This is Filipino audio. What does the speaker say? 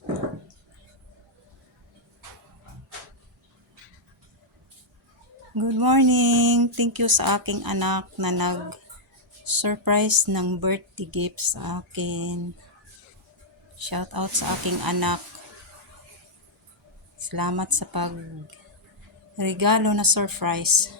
Good morning. Thank you sa aking anak na nag-surprise ng birthday gift sa akin. Shout out sa aking anak. Salamat sa pag regalo na surprise.